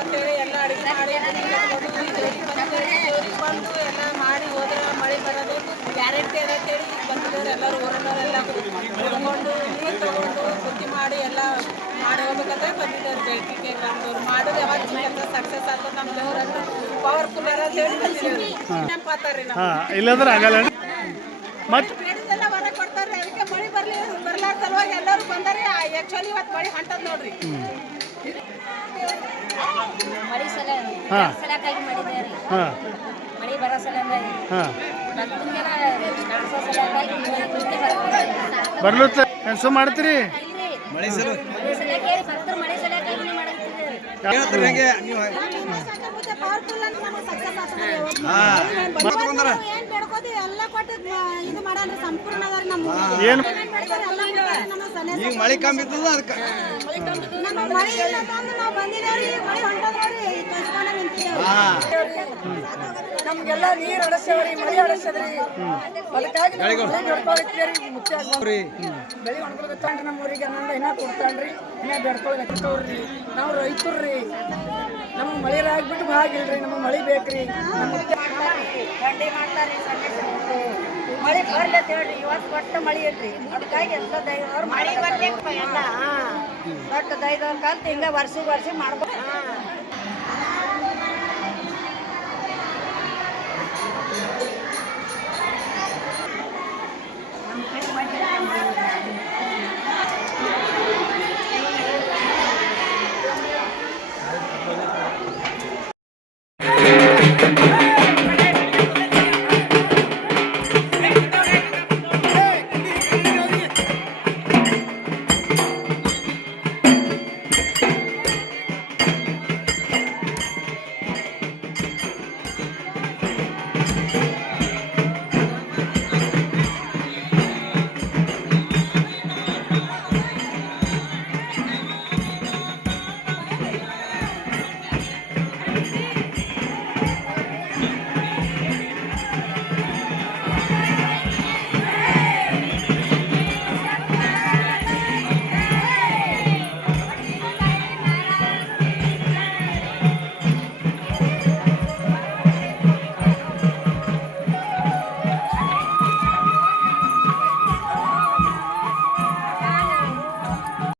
ಅಂತೇಳಿ ಎಲ್ಲ ಅಡುಗೆ ಮಾಡಿ ಬಂದು ಎಲ್ಲ ಮಾಡಿ ಹೋದ್ರೆ ಮಳೆ ಬರೋದು ಗ್ಯಾರಂಟಿ ಅದ ಅಂತೇಳಿ ಬಂದಿದ್ದಾರೆ ಎಲ್ಲರೂ ಊರನ್ನವರೆಲ್ಲ ಕುತ್ಕೊಂಡು ನೀರು ತಗೊಂಡು ಬುದ್ಧಿ ಮಾಡಿ ಎಲ್ಲ ಮಾಡಿ ಹೋಗ್ಬೇಕಂದ್ರೆ ಬಂದಿದ್ದಾರೆ ಜೈಟಿಗೆ ನಮ್ಮದವ್ರು ಮಾಡೋದು ಯಾವಾಗ ಕೆಲಸ ಸಕ್ಸಸ್ ಆಗ್ತದೆ ನಮ್ಮ ದೇವ್ರಂತ ಪವರ್ಫುಲ್ ಅದ ಅಂತ ಹೇಳಿ ಬಂದಿದ್ದೀವಿ ನೆನಪಾತಾರೆ ಇಲ್ಲಂದ್ರೆ ಆಗಲ್ಲ ಮತ್ತೆ ಬೇಡಿದೆಲ್ಲ ಹೊರಗೆ ಕೊಡ್ತಾರೆ ಅದಕ್ಕೆ ಮಳೆ ಬರ್ಲಾರ ಸಲುವಾಗಿ ಎಲ್ಲರೂ ಬಂದರೆ ಆ್ಯಕ್ಚುಲಿ ಇವತ್ತು ಮಳೆ ಹೊಂಟದ ನೋಡ್ರಿ ಮಳಿ ಸಲಕ್ಕಾಗಿ ಮಾಡಿದ್ದೇವೆ ಮಳಿ ಬರೋ ಸಲಂದಾಗಿ ಬರ್ಲುತ್ತ ಕೆಲಸ ಮಾಡ್ತೀರಿ ಮಳಿ ಸಲಕ್ಕೆ ಭಕ್ತರು ಮಳಿ ಸಲಕ್ಕಾಗಿ ಏನು ಮಳೆ ಕಮ್ಮಿ ಇದ್ದದ ಅದಕ್ಕೆ ನಮ್ಗೆಲ್ಲ ನೀರು ಅಳಸ್ಯವ್ರಿ ಮಳೆ ಅಳಸ್ಯದ್ರಿ ಅದಕ್ಕಾಗಿ ಮುಖ್ಯ ಬೆಳೆ ಒಣಗೊಳಗತ್ತಾನ್ರಿ ನಮ್ಮ ಊರಿಗೆ ಅನ್ನೋದು ಇನ್ನ ಕೊಡ್ತಾನ್ರಿ ಇನ್ನ ಬೆಡ್ಕೊಳಕತ್ತವ್ರಿ ನಾವು ರೈತರ್ರಿ ನಮ್ಗೆ ಮಳೆ ಆಗ್ಬಿಟ್ಟು ಭಾಗಿಲ್ರಿ ನಮಗೆ ಮಳೆ ಬೇಕ್ರಿ ಗಂಡಿ ಮಾಡ್ತಾರಿ ಮಳೆ ಬರ್ಲಿ ಅಂತ ಹೇಳ್ರಿ ಇವತ್ತು ಒಟ್ಟು ಮಳೆ ಇಲ್ರಿ ಅದಕ್ಕಾಗಿ ಎಲ್ಲ ದೈವವ್ರು ಮಳೆ ಬರ್ಲಿಕ್ಕೆ ಎಲ್ಲ ಒಟ್ಟು ದೈವವ್ರ ಕಾಲ ಹಿಂಗ ವರ್ಷ ಮಾಡ್ಬೇಕು